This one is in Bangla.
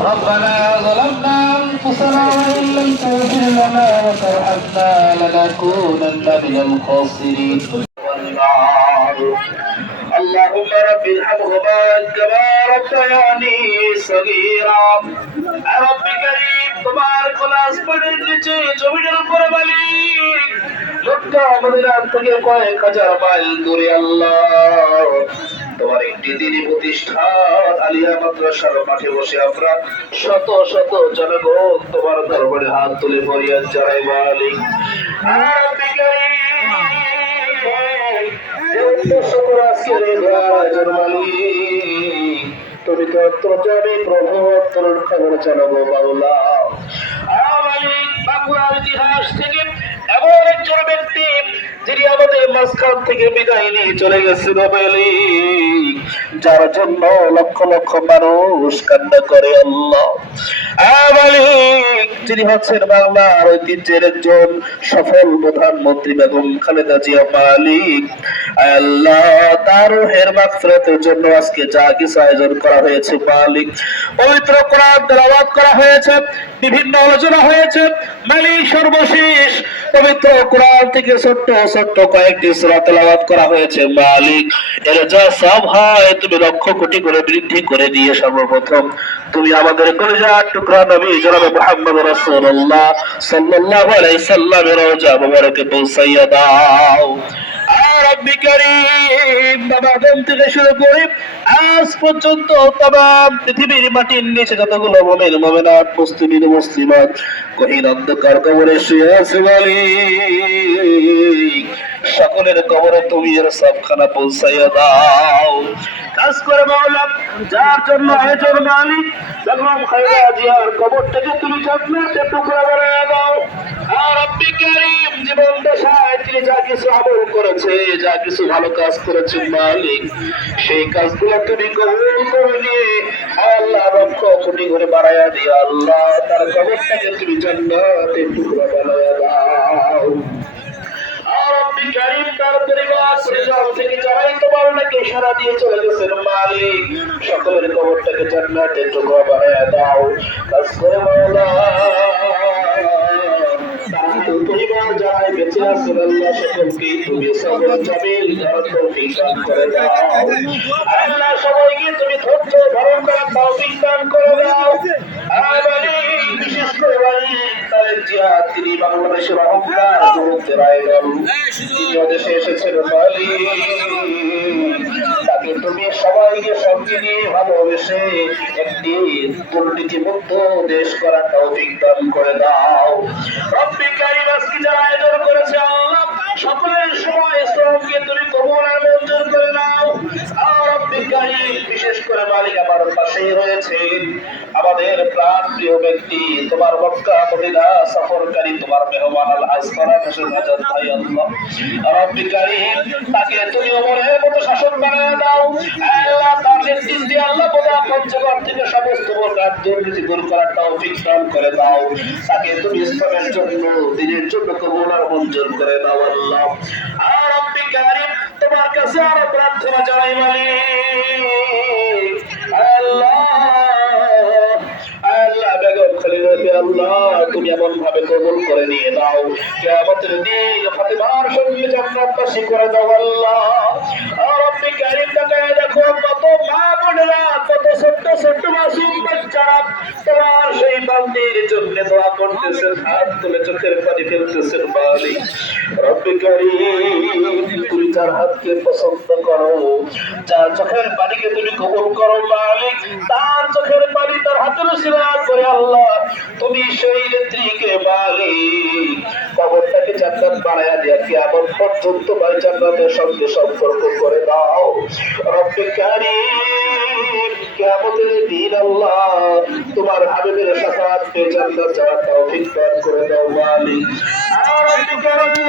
ربنا ظلمنا أنفسنا وإن لم تغفر لنا وترحمنا لنكونن من الخاسرين والنار اللهم رب ارحمهما كما ربياني صغيرا رب كريم তোমার খোলাস পড়ে নিচে জমিনের উপরে মালিক মক্কা মদিনা থেকে কয়েক হাজার মাইল দূরে আল্লাহ তোমার একটি দিনই প্রতিষ্ঠান আলিয়া মাদ্রাসার মাঠে বসে আমরা শত শত জনগণ তোমার দরবারে হাত তুলে ফরিয়াদ জানাই, মালিক। তুমি তো অন্তর্জামী প্রভু অন্তরণ খবর চালাবো বাউলা মাঝখান থেকে বিদায় নিয়ে চলে গেছিল মালিক যার জন্য লক্ষ লক্ষ মানুষ কান্না করে মালিক যিনি হচ্ছেন বাংলার ঐতিহ্যের একজন সফল প্রধানমন্ত্রী বেগম খালেদা জিয়া মালিক আল্লাহ, তার হের মাগফিরাতের জন্য আজকে যা কিছু আয়োজন করা হয়েছে মালিক। পবিত্র কোরআন তেলাওয়াত করা হয়েছে, বিভিন্ন আলোচনা হয়েছে, মালিক সর্বশেষ পবিত্র কোরআন থেকে ছোট্ট ছোট্ট কয়েকটি সূরা তেলাওয়াত করা হয়েছে। মালিক, এর যা সব হয়, তুমি লক্ষ কোটি করে বৃদ্ধি করে দিয়ে সর্বপ্রথম। তুমি আমাদের কলিজার টুকরা নবী জনাবে মুহাম্মদ রাসূলুল্লাহ সাল্লাল্লাহু আলাইহি সাল্লামের রওজা মুবারকে পৌঁছাইয়া দাও। সকলের কবরে তুমি এর সবখানা পৌঁছাইয়া দাও। কাজ করে মাওলা যার জন্য আয়োজন থেকে তুমি জান্নাতের টুকরা বানায় দাও আর রব্বি করিম জীবন দশায় তিনি যা কিছু আমল করেছে, যা কিছু ভালো কাজ করেছে মালিক, সেই কাজগুলো তুমি কবুল করে নিয়ে আল্লাহ রক্ষ কোটি করে বাড়াইয়া দিয়ে আল্লাহ তার কবরটাকে তুমি জান্নাতের টুকরা বানাইয়া দাও। সকলের কবরটাকে জান্নাতের টুকরা বানাইয়া দাও। কাজ করে মাওলা। তুমি করে করে করে তিনি বাংলাদেশের অহংকার দেশে এসেছেন তাকে তুমি সবাইকে সঙ্গে নিয়ে ভালোবেসে একটি দুর্নীতিমুক্ত দেশ করার তৌফিক দান করে দাও রব্বি কারিম আজকে যারা আয়োজন করেছে আল্লাহ সকলের সময় শ্রমকে তুমি কবুল আর মঞ্জুর করে নাও আর রব্বি কারিম বিশেষ করে মালিক আমার পাশেই রয়েছেন আমাদের প্রাণ প্রিয় ব্যক্তি, তোমার মক্কা মদিনা সফরকারী, তোমার মেহমান আল হোসেন হাজার ভাই আল্লাহ। তাকে তুমি অমরের মতো শাসন বানিয়ে দাও। আল্লাহ নেতৃত্বে আল্লাহ থেকে সমস্ত দুর্নীতি দূর করার তৌফিক দান করে দাও। তাকে তুমি ইসলামের জন্য, দিনের জন্য মঞ্জুর করে দাও আল্লাহ। আর তোমার কাছে প্রার্থনা জানাই মালিক। তুমি এমন ভাবে কবুল করে নিয়ে দাও কিয়ামতের দিন ফাতেমার সঙ্গে জান্নাতবাসী করে দাও আল্লাহ। চোখের পানি তার তার চোখের পানি তার হাতের সিরাজ করে আল্লাহ। তুমি সেই নেত্রীকে মালিক। কবরটাকে জান্নাত বানায়া দিয়া কিয়ামত পর্যন্ত ভাই জান্নাতের সঙ্গে সম্পর্ক করে দাও। রব্বে কারিম কিয়ামতের দিন আল্লাহ তোমার হাবিবের সাফাত পে জান্নাত যাওয়ার তৌফিক দান করে দাও মালিক। আর রব্বে কারিম